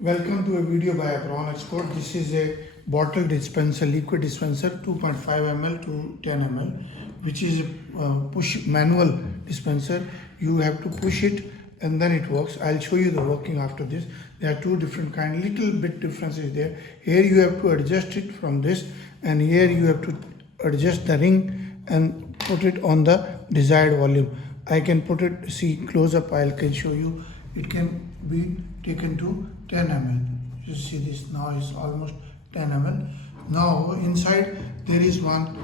Welcome to a video by Abron Export. This is a bottle dispenser, liquid dispenser 2.5 ml to 10 ml, which is a push manual dispenser. You have to push it and then it works. I'll show you the working after this. There are two different kind, little bit differences there. Here you have to adjust it from this, and here you have to adjust the ring and put it on the desired volume. I can put it, see close up, I can show you. It can be taken to 10 ml. You see this now is almost 10 ml. Now inside there is one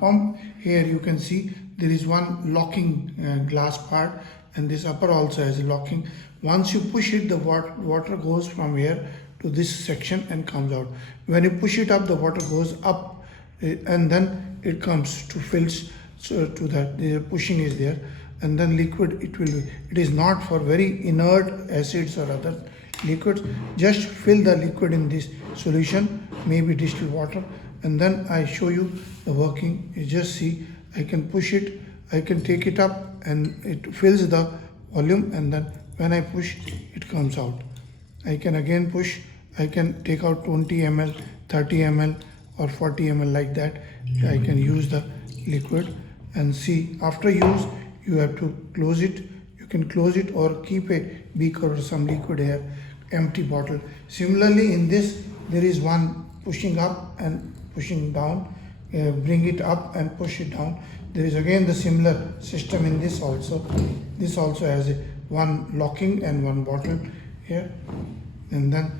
pump. Here you can see there is one locking glass part, and this upper also has a locking. Once you push it, the water goes from here to this section and comes out. When you push it up, the water goes up and then it comes to fills. So to that the pushing is there, and then liquid it will be. It is not for very inert acids or other liquids. Just fill the liquid in this solution, maybe distilled water, and then I show you the working. You just see, I can push it, I can take it up and it fills the volume, and then when I push it comes out. I can again push, I can take out 20 ml, 30 ml or 40 ml like that. I can use the liquid and see. After use you have to close it. You can close it or keep a beaker or some liquid here, empty bottle. Similarly in this there is one pushing up and pushing down. Bring it up and push it down. There is again the similar system in this also. This also has a one locking and one bottle here. And then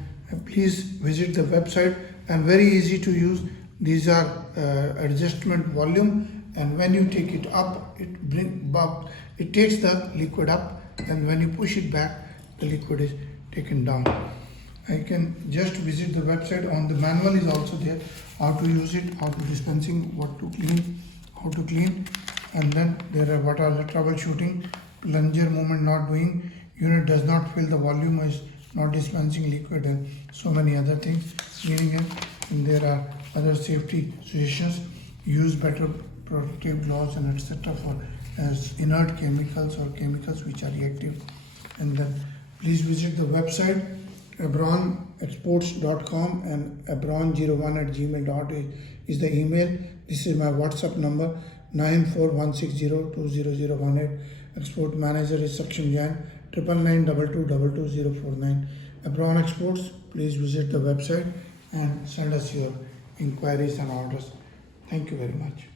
please visit the website, and very easy to use. These are adjustment volume, and when you take it up, it takes the liquid up, and when you push it back, the liquid is taken down. I can just visit the website. On the manual is also there, how to use it, how to dispensing, what to clean, how to clean, and then there are what are the troubleshooting. Plunger movement not doing, unit does not fill the volume, is not dispensing liquid, and so many other things. And there are other safety suggestions. Use better protective gloves and etc. for inert chemicals or chemicals which are reactive. And then please visit the website abronexports.com, and abron01@gmail.com is the email. This is my WhatsApp number 9416020018. Export manager is Saksham Jain, 9992222049. Abron Exports. Please visit the website and send us your inquiries and orders. Thank you very much.